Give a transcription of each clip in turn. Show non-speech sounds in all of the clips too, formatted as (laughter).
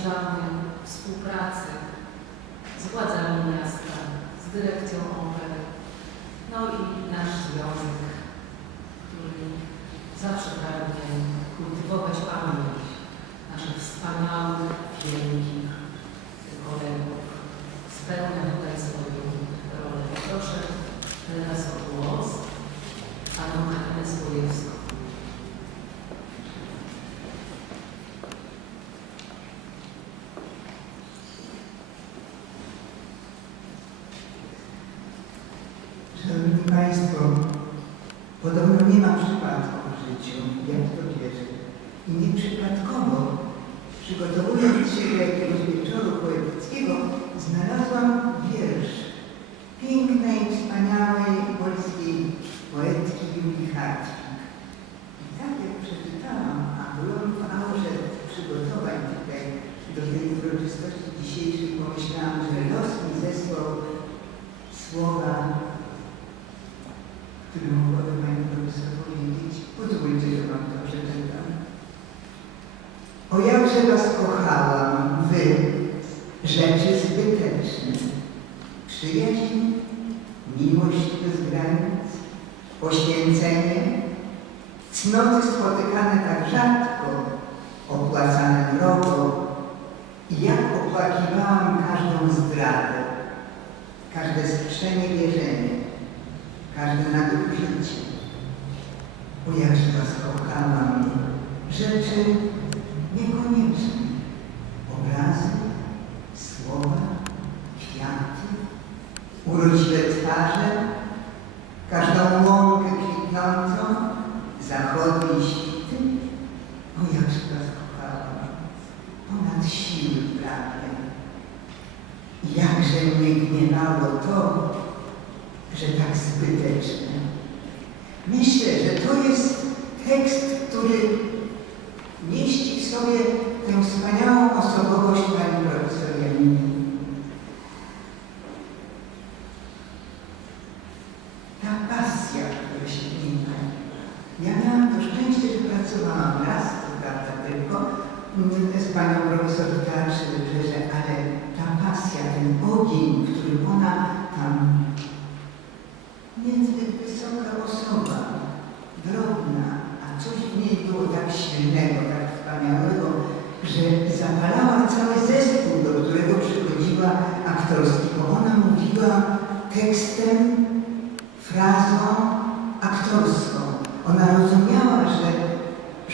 zawdzięczamy współpracy z władzami miasta, z dyrekcją opery, no i nasz związek, który zawsze pragnie kultywować pamięć naszych wspaniałych, wielkich kolegów. Spełnia tutaj swoją rolę. Proszę teraz o głos panią Hannę Słojewską. Szanowni Państwo, podobno nie ma przypadku w życiu, jak to wierzę. I nieprzypadkowo, przygotowując się do jakiegoś wieczoru poetyckiego, znalazłam wiersz pięknej, wspaniałej polskiej poetki Julii Hartwig. I tak jak przeczytałam, a byłam w aurze przygotowań tutaj do tej uroczystości dzisiejszej, pomyślałam, że los mi zesłał słowa który mogłaby Pani Profesor powiedzieć. Pozwólcie, że Wam to przeczytam. O jakże Was kochałam, Wy, rzeczy zbyteczne, przyjaźń, miłość bez granic, poświęcenie, cnoty spotykane tak rzadko, opłacane drogo i jak opłakiwałam każdą zdradę, każde sprzenie wierzenie, każde nadużycie. O jakże Was kochałam, rzeczy niekonieczne, obrazy, słowa, kwiaty, urodziwe twarze, każdą łąkę kwitnącą, zachody i świty. O jakże Was kochałam, ponad siły prawie. Jakże mnie gniewało to, tak zbyteczne. Myślę, że to jest tekst, który mieści w sobie tę wspaniałą osobowość pani profesor Janiny. Ta pasja, która się w. Ja miałam to szczęście, że pracowałam raz, prawda tylko, mm, z panią profesor Teatrze Wybrzeże, ale ta pasja, ten ogień, w którym ona tam niezbyt wysoka osoba, drobna, a coś w niej było tak silnego, tak wspaniałego, że zapalała cały zespół, do którego przychodziła aktorski, bo ona mówiła tekstem, frazą aktorską. Ona rozumiała, że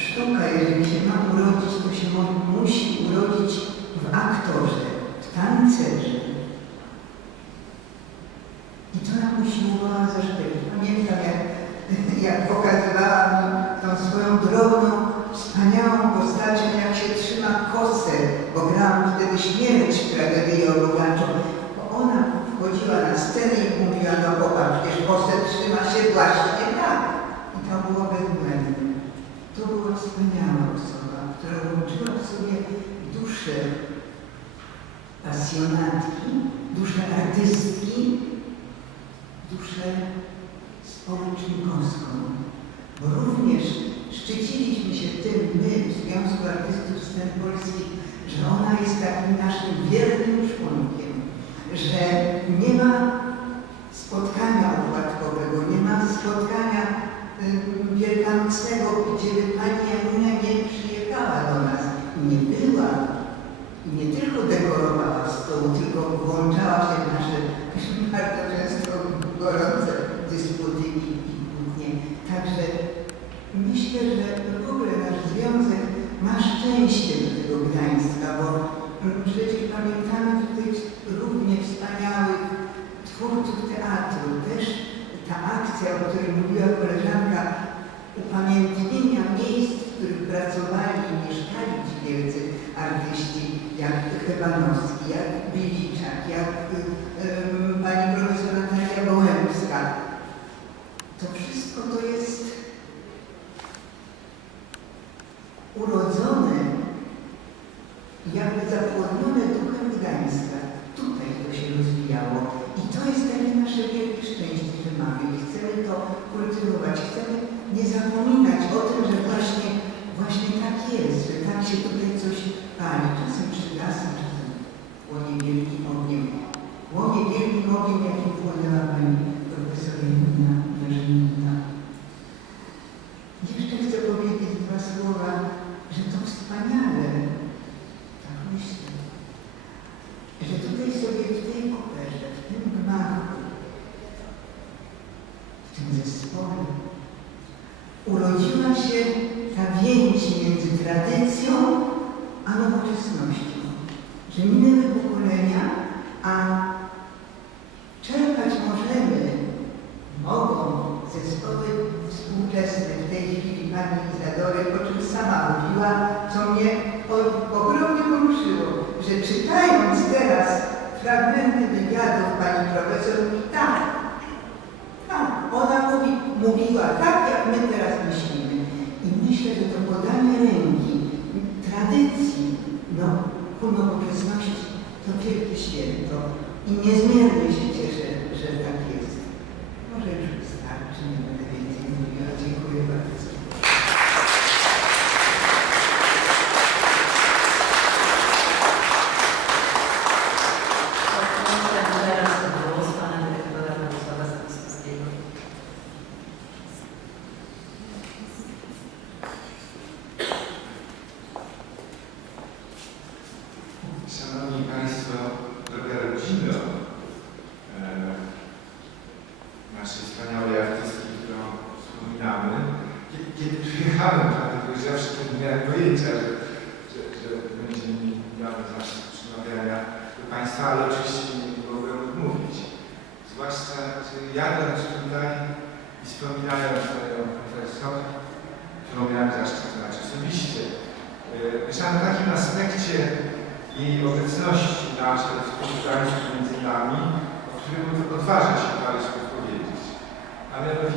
sztuka, jeżeli się ma urodzić, to się mu- musi urodzić w aktorze, w tancerze. I to nam usiłowała zaszczepić. Pamiętam, jak, (laughs) jak pokazywała swoją drobną, wspaniałą postacią, jak się trzyma kosę, bo grałam wtedy śmierć w tragedii Orugaczą. Bo ona wchodziła na scenę i mówiła, no popatrz, przecież kosę trzyma się właśnie tak. I to było bezbłędne. To była wspaniała osoba, która łączyła w sobie duszę pasjonatki, duszę artystki, duszę społecznikowską, również szczyciliśmy się tym my w Związku Artystów Scen Polskich, że ona jest takim naszym wiernym członkiem, że nie ma spotkania opłatkowego, nie ma spotkania wielkanocnego, gdzie by pani Janunia nie przyjechała do nas. Nie była nie tylko dekorowała stół, tylko włączała się w nasze bardzo często gorące dysputy i, i kłótnie. Także myślę, że w ogóle nasz związek szczęście do tego Gdańska, bo przecież pamiętamy tych równie wspaniałych twórców teatru. Też ta akcja, o której mówiła koleżanka, upamiętnienia miejsc, w których pracowali i mieszkali ci wielcy artyści, jak Chebanowski, jak Biliczak, jak pani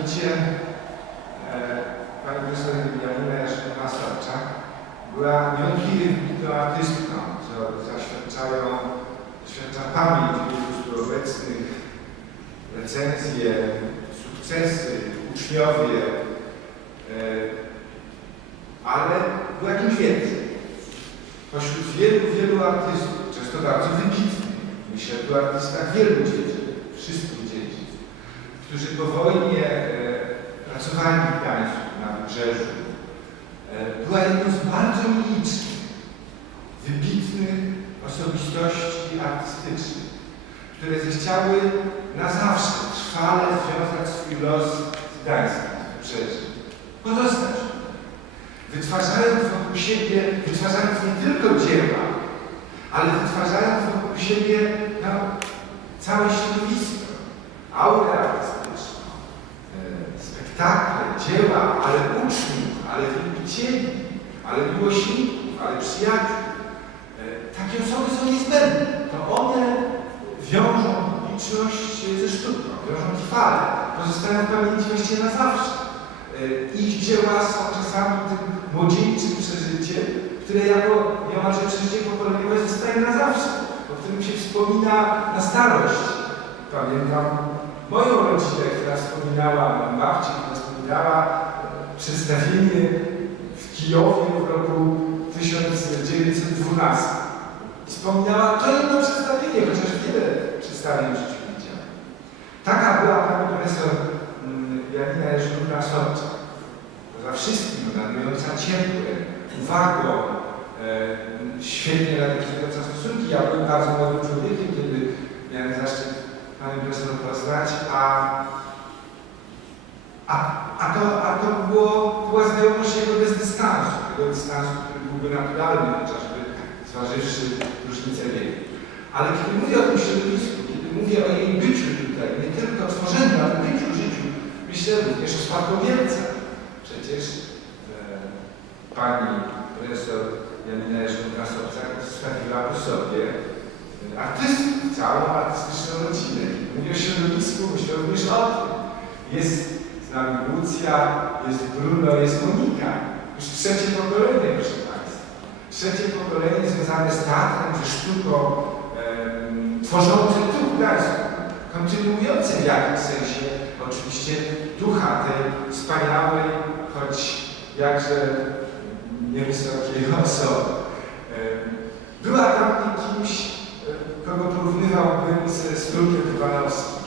mianowicie e, pani profesor Janina Jarzyna była wybitną artystką, co zaświadczają, zaświadcza pamięć wielu obecnych, recenzje, sukcesy, uczniowie, e, ale była kimś więcej. Pośród wielu, wielu artystów, często bardzo wybitnych, myślę tu o artystach wielu dzieci, wszystkich dzieci, którzy po wojnie pracowali w Gdańsku na wybrzeżu, e, była jedną z bardzo licznych, wybitnych osobistości artystycznych, które zechciały na zawsze trwale związać swój los z Gdańskim, z wybrzeżem, pozostać. Wytwarzając wokół siebie, wytwarzając nie tylko dzieła, ale wytwarzając wokół siebie no, całe środowisko, aurę artystyczną, e, spektakle, dzieła, ale uczniów, ale wielbicieli, ale miłośników, ale przyjaciół. E, takie osoby są niezbędne. To one wiążą publiczność ze sztuką, wiążą trwale, pozostają w pamięci właściwie na zawsze. E, Ich dzieła są czasami tym młodzieńczym przeżyciem, które jako niemalże przeżycie pokoleniowe zostaje na zawsze, o którym się wspomina na starość. Pamiętam moją rodzinę, która wspominała, moją babcię, która wspominała e, przedstawienie w Kijowie w roku 1912. Wspominała to jedno przedstawienie, chociaż wiele przedstawień w życiu. Taka była pani profesor mm, Janina Jerzynówna Sobczak. Poza wszystkim nadająca ciepłem, uwagą, e, świetnie nawiązująca stosunki. Ja byłem bardzo młodym człowiekiem, kiedy miałem zaszczyt panią profesor poznać, a, a, a, to, a to było, była znajomość jego bez dystansu. takiego dystansu, który byłby naturalny, chociażby zważywszy różnicę wieku. Ale kiedy mówię o tym środowisku, kiedy mówię o jej byciu tutaj, nie tylko o tworzeniu, ale byciu, życiu, myślę również o spadkobiercach. Przecież e, pani profesor Janina Jerzynka-Sobczak zostawiła po sobie e, artystów, całą artystyczną rodzinę. Mówię o środowisku, myślę również o tym. Jest z nami Lucja, jest Bruno, jest Monika. Już trzecie pokolenie, proszę Państwa. Trzecie pokolenie związane z teatrem, ze sztuką, em, tworzące tu Gdańsku, kontynuujące w jakimś sensie oczywiście ducha tej wspaniałej, choć jakże niewysokiej (laughs) osoby. Była tam kimś, kogo porównywałbym ze Strukiem Iwanowskim,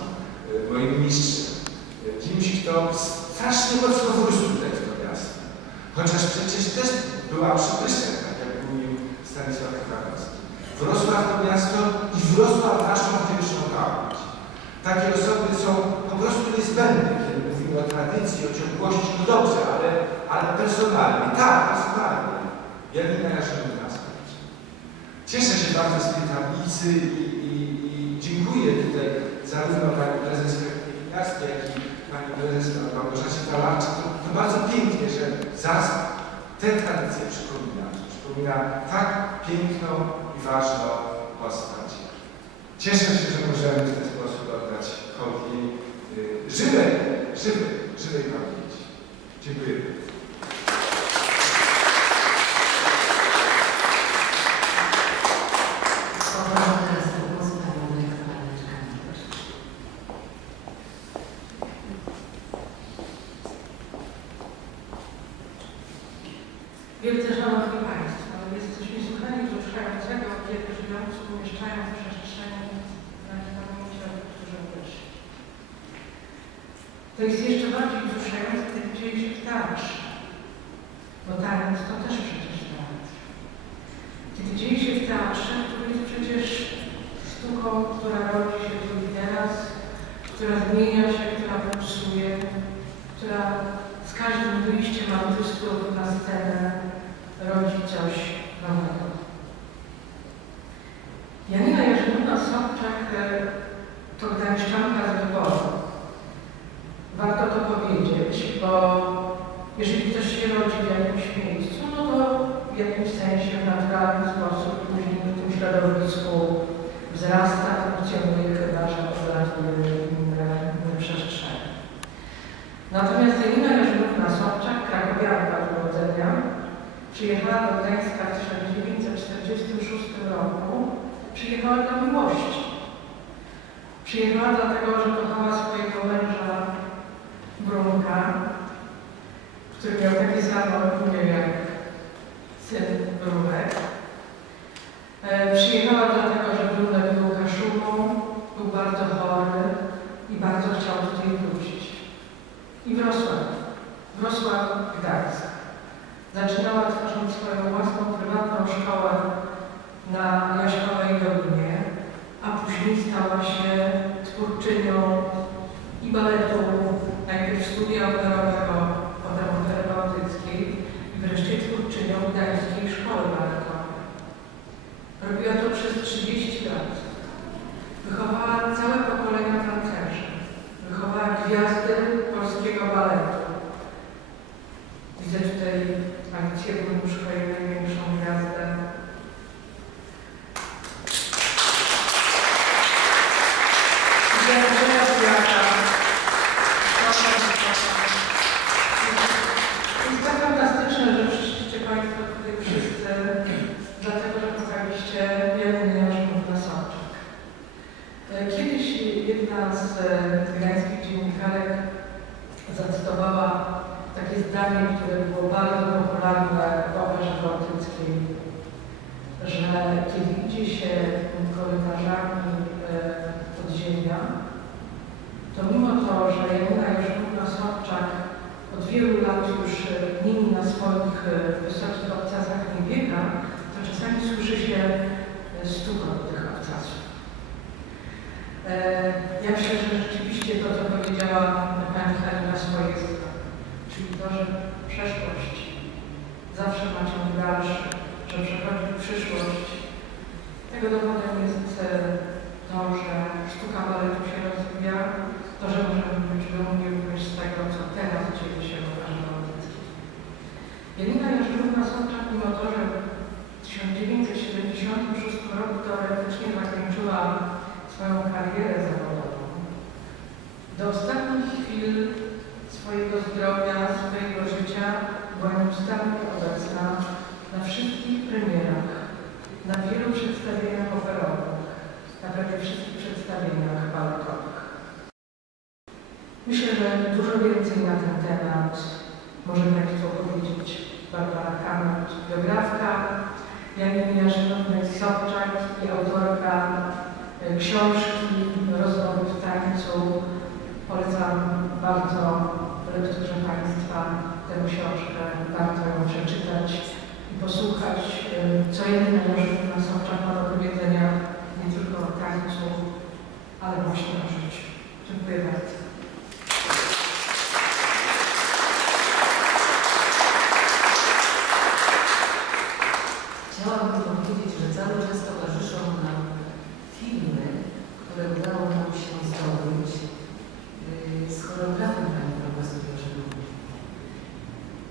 e, moim mistrzem. Do tego miasta. Chociaż przecież też była przybyszem, tak jak mówił Stanisław Iwanowski. Wrosła to miasto i wrosła w naszą wieczną pamięć. Takie osoby są po prostu niezbędne, kiedy mówimy o tradycji, o ciągłości, no dobrze, ale, ale personalnie. Tak, personalnie. Janina Jarzyna Cieszę się bardzo z tej tablicy i, i, i dziękuję tutaj zarówno Pani Prezes Kwiatkowskiej, jak i Pani Prezes Małgorzacie Talaczek. To, to bardzo pięknie, że ZAS tę tradycję przypomina. Przypomina tak piękną i ważną postać. Cieszę się, że możemy w ten sposób oddać hołd jej y, żywej, żywej, żywej pamięci. Dziękuję. Poproszę teraz o głos panią dyrektor Aneczkę Mikosz. Wielce Szanowni Państwo, jest coś niesłychanie wzruszającego, kiedy żyjący umieszczają w przestrzeni na pamięci o tych, którzy odeszli. To jest jeszcze bardziej wzruszające, kiedy dzieje się w teatrze, bo taniec to też przecież teatr. Kiedy dzieje się w teatrze, który jest przecież sztuką, która rodzi się tu i teraz, która zmienia się, która pulsuje, która wyjściem artystów na scenę rodzi coś nowego. Janina Jerzymina Sobczak e, to gdańszczanka z wyboru. Warto to powiedzieć, bo jeżeli ktoś się rodzi w jakimś miejscu, no to w jakimś sensie w naturalny sposób później w tym środowisku wzrasta, funkcjonuje chyba, że inne przestrzenie. Natomiast Janina Jerzymowna Sobczak, krakowianka urodzenia, przyjechała do Gdańska w 1946 roku. Przyjechała dla miłości. Przyjechała dlatego, że kochała swojego męża Brunka, który miał takie samo imię jak syn Brunek. E, Przyjechała dlatego, że Brunek był kaszubą, był bardzo chory i bardzo chciał tutaj wrócić. I Wrocław. Wrocław Gdańsk. Zaczynała tworzyć swoją własną prywatną szkołę na Jaśkowej Dolinie, a później stała się twórczynią i baletu, najpierw studia operowego, potem opery bałtyckiej i wreszcie twórczynią Gdańskiej Szkoły Baletowej. Robiła to przez 30 lat. Wychowała całe pokolenia tancerzy. Wychowała gwiazdy polskiego baletu. Widzę tutaj Bruszko, jej największą gwiazdę. Andrzeja Zwiata. Jest tak fantastyczne, że przyszliście Państwo tutaj wszyscy, dlatego że kochaliście Janiny Jarzmów Sobczak. E, Kiedyś jedna z e, gdańskich dziennikarek zacytowała zdanie, które było bardzo popularne w operze bałtyckiej, że kiedy idzie się korytarzami e, podziemia, to mimo to, że Janina Jerzymowna Sobczak od wielu lat już e, nimi na swoich e, wysokich obcasach nie biega, to czasami słyszy się stukot tych obcasów. Ja myślę, że rzeczywiście to, co powiedziała pani Halina Swojewska, czyli to, że przeszłość zawsze ma ciąg dalszy, że przechodzi przyszłość. Tego dowodem jest e, to, że sztuka baletu się rozwija, to, że możemy być dumni również z tego, co teraz dzieje się w Operze Bałtyckiej. Janina Jarzynówna-Sobczak, mimo to, że w 1976 roku teoretycznie zakończyła swoją karierę zawodową, do swojego zdrowia, swojego życia była nieustannie obecna na wszystkich premierach, na wielu przedstawieniach operowych, na prawie wszystkich przedstawieniach baletowych. Myślę, że dużo więcej na ten temat może Państwu powiedzieć Barbara Kamut, biografka Janiny Jarzynownej Sobczak i autorka e, książki Rozmowy w tańcu. Polecam bardzo lekturze Państwa tę książkę, warto ją przeczytać i posłuchać, e, co Janina Jarzynowna Sobczak ma do powiedzenia nie tylko o tańcu, ale właśnie o życiu. Dziękuję bardzo. Chciałabym powiedzieć, że cały czas towarzyszą nam filmy, które udało nam się zdobyć yy, z choreografem pani profesor Jarzynowej.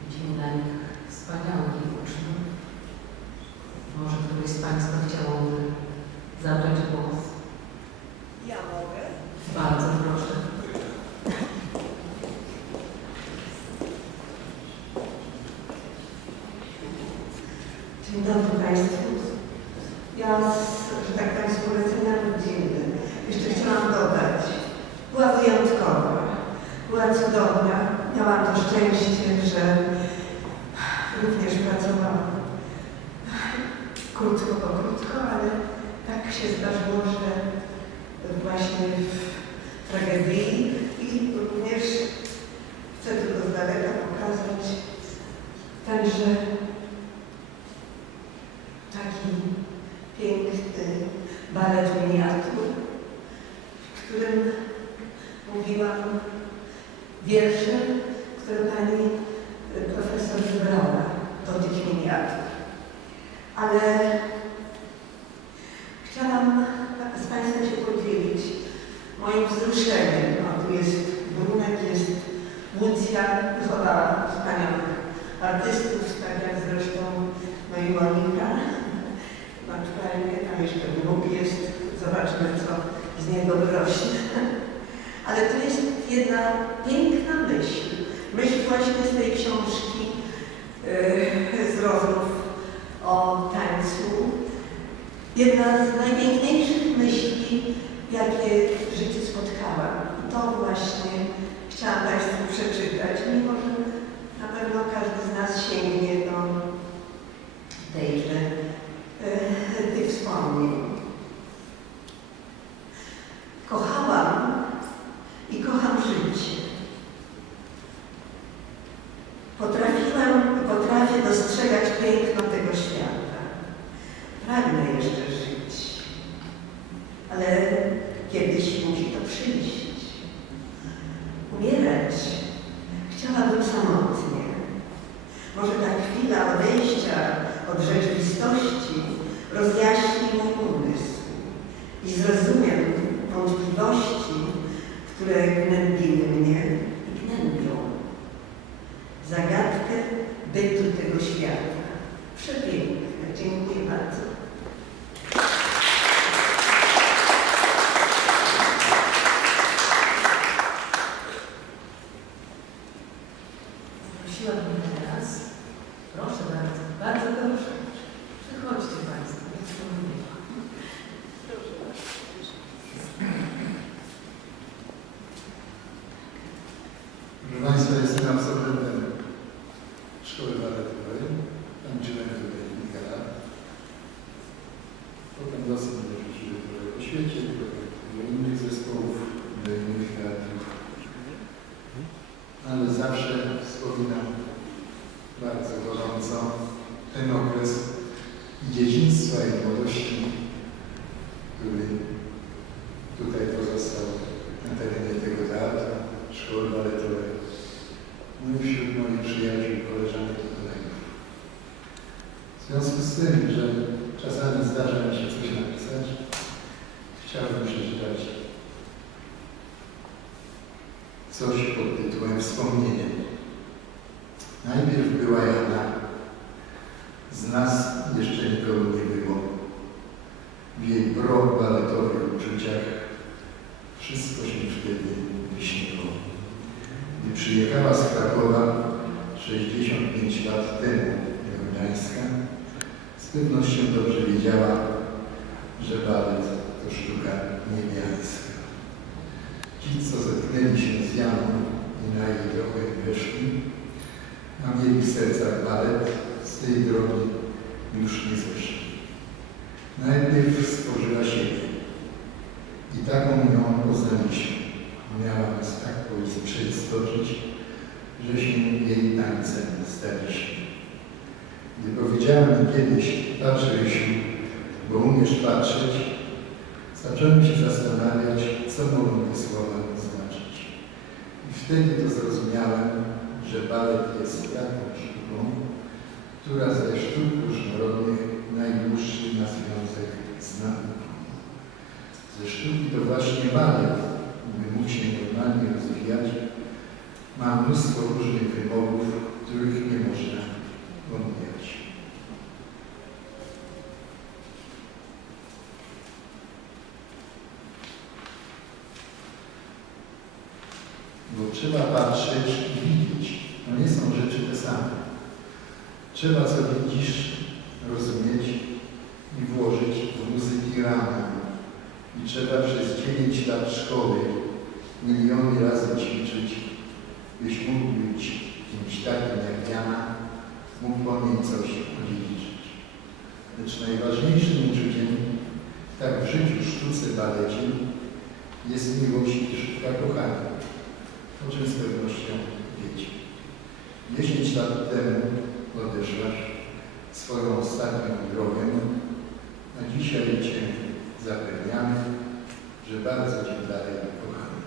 Widzimy na nich wspaniałych jej uczniów. Może któryś z Państwa chciałoby zabrać głos? Ja mogę. Bardzo proszę. Dzień dobry Państwu. Ja, z, że tak powiem, z polecenia rodziny jeszcze chciałam dodać. Była wyjątkowa, była cudowna. Miałam to szczęście, że również pracowałam krótko po krótko, ale tak się zdarzyło, że właśnie w tragedii i również chcę tylko z daleka pokazać także taki piękny balet miniatur, w którym mówiłam wiersze, które pani profesor wybrała do tych miniatur. Ale chciałam z Państwem się podzielić moim wzruszeniem. O, tu jest Brunek, jest Łucja, wychowała wspaniałych artystów, tak jak zresztą no i Monika. Naturalnie tam jeszcze Bóg jest. Zobaczmy, co z niego wyrośnie. Ale to jest jedna piękna myśl. Myśl właśnie z tej książki, yy, z rozmów o tańcu. Jedna z najpiękniejszych myśli, jakie w życiu spotkałam. I to właśnie chciałam Państwu przeczytać, mimo że na pewno każdy z nas sięgnie do tejże, e, tych wspomnień. Kochałam i kocham życie. Potrafiłam i potrafię dostrzegać piękno tego świata. Pragnę jeszcze żyć, ale kiedyś musi to przyjść. Umierać chciałabym samotnie. Może ta chwila odejścia od rzeczywistości rozjaśni mój umysł i zrozumiem wątpliwości, które gnębiły mnie i gnębią. Zagadkę bytu tego świata. Przepiękne. Dziękuję bardzo. Prosiłabym teraz, proszę bardzo, bardzo proszę, przychodźcie Państwo, jest to miło. Proszę Państwa, jestem absolwentem Szkoły Baletowej. Tańczyłem tutaj kilka lat. Potem dosyć mnie rzuciły trochę po świecie, trochę do innych zespołów, do innych teatrów. Ale zawsze wspominam bardzo gorąco ten okres i dzieciństwa i młodości, który tutaj pozostał na terenie tego teatru, szkoły baletowej. No i wśród moich przyjaciół, koleżanek i kolegów. Najpierw była Jana. Z nas jeszcze nikogo nie było. W jej pro-baletowych uczuciach wszystko się wtedy wyśniło. Gdy przyjechała z Krakowa 65 lat temu do Gdańska, z pewnością dobrze wiedziała, że balet to sztuka niebiańska. Ci, co zetknęli się z Janą i na jej drogę weszli, w sercach balet, z tej drogi już nie zeszli. Najpierw stworzyła siebie i taką ją poznaliśmy. Miała nas tak przeistoczyć, że się jej tańcem staliśmy. Gdy powiedziała mi kiedyś, patrz Rysiu, bo umiesz patrzeć, zacząłem się zastanawiać, co mogą te słowa znaczyć. I wtedy to zrozumiałem, że balet jest taką sztuką, która ze sztuk różnorodnych najdłuższy ma związek z nauką. Ze sztuki to właśnie balet, by mógł się normalnie rozwijać, ma mnóstwo różnych wymogów, których nie można pomijać. Bo trzeba patrzeć i nie są rzeczy te same. Trzeba, co widzisz, rozumieć i włożyć w muzyki ramę. I trzeba przez 9 lat szkoły miliony razy ćwiczyć, byś mógł być kimś takim jak Jana, mógł po niej coś odziedziczyć. Lecz najważniejszym uczuciem, tak w życiu, sztuce, balecie, jest miłość i sztuka kochania, o czym z pewnością wiecie. 10 lat temu odeszłaś swoją ostatnią drogę, a dzisiaj Cię zapewniamy, że bardzo Cię dalej kochamy.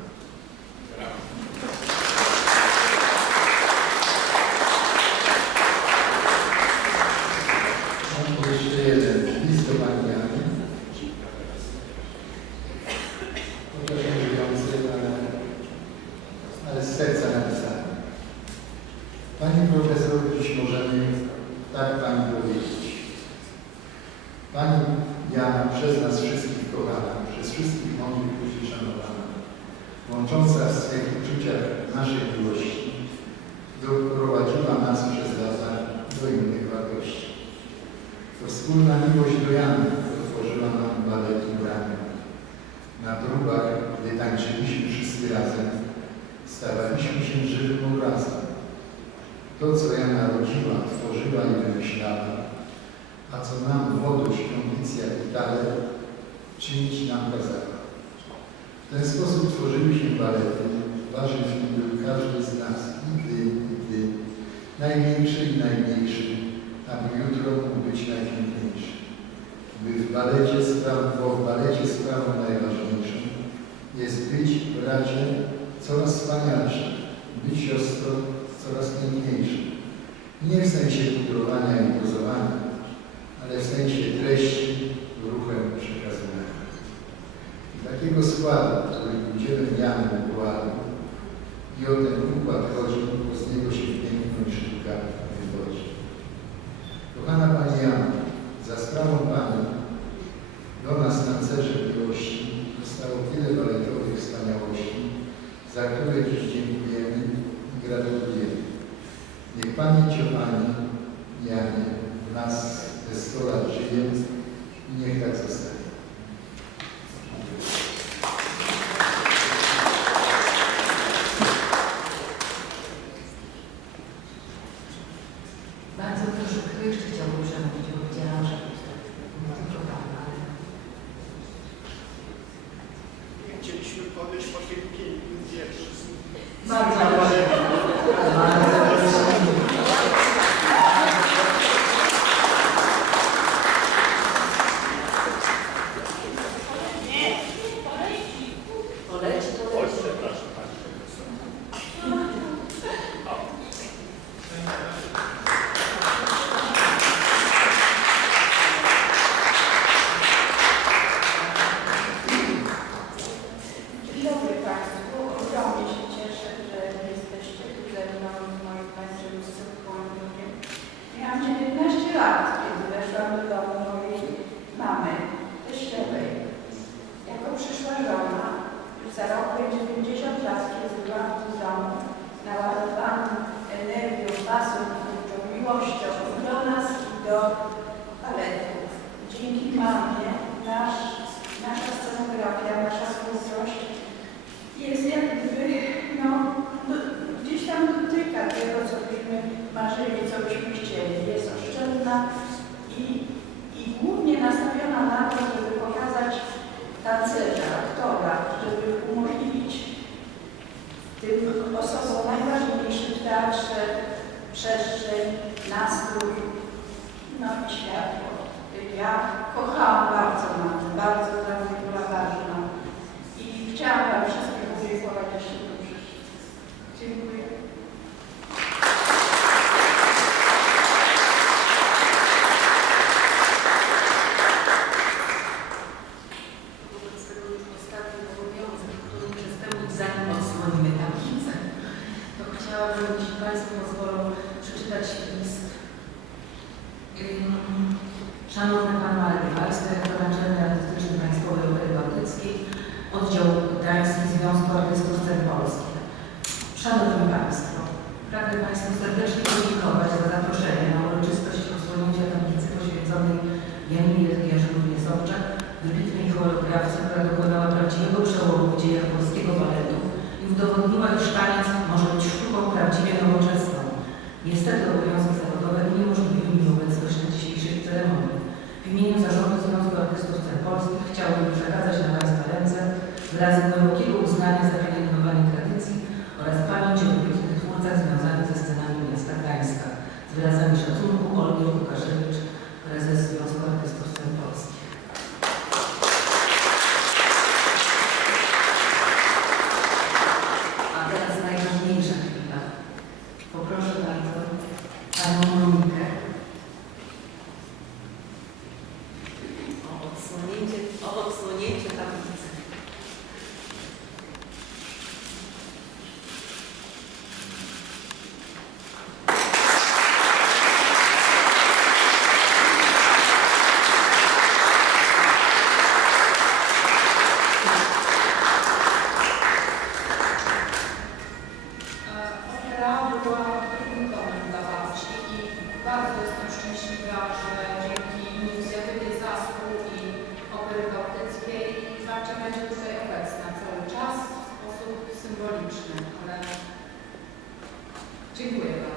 Mam jeszcze jeden list do Pani Jany. Chociaż mówiący, ale, ale z serca napisany. Pani profesor, dziś możemy tak Pani powiedzieć. Pani Jana przez nas wszystkich kochana, przez wszystkich mądrych ludzi szanowana, łącząca w swych uczuciach naszej miłości, doprowadziła nas przez lata do innych wartości. To wspólna miłość do Jany otworzyła nam baletu bramy. Na próbach, gdy tańczyliśmy wszyscy razem, stawaliśmy się żywym obrazem. To, co Jana rodziła, tworzyła i wymyślała, a co nam młodość, kondycja i talent czynić nam kazała. W ten sposób tworzyły się balety, ważny był każdy z nas, i ty, i ty, najmniejszy i najmniejszy, aby jutro mógł być najpiękniejszy. By w balecie sprawą, bo w balecie sprawą najważniejszą jest być bracie coraz wspanialszym, być siostrą coraz piękniejszym. Nie w sensie pudrowania i pozowania, ale w sensie treści ruchem przekazywania. I takiego składu, który udzielę Janu układu i o ten układ chodzi, bo z niego się sztuka wywodzi. Kochana Pani Jano, za sprawą Pani do nas tancerzy miłości zostało wiele baletowych wspaniałości, za które dziś dziękujemy i gratulujemy. Niech pamięć o Pani, Janie, nas te 100 lat żyje i niech tak zostanie. lat, kiedy weszłam do domu mojej mamy, teściowej. Jako przyszła żona, już za rok będzie 50 lat, kiedy byłam do domu, naładowaną energią, pasją, miłością do nas i do paletów. Dzięki mamie nasz, nasza scenografia, nasza twórczość jest jakby, no, do, gdzieś tam dotyka tego, co byśmy marzyli. przestrzeń, nastrój, chciałbym przekazać na Państwa ręce wyrazy głębokiego uznania za bardzo jestem szczęśliwa, że dzięki inicjatywie ZASP-u i Opery Bałtyckiej Warcza będzie tutaj obecna cały czas w sposób symboliczny, ale dziękuję bardzo.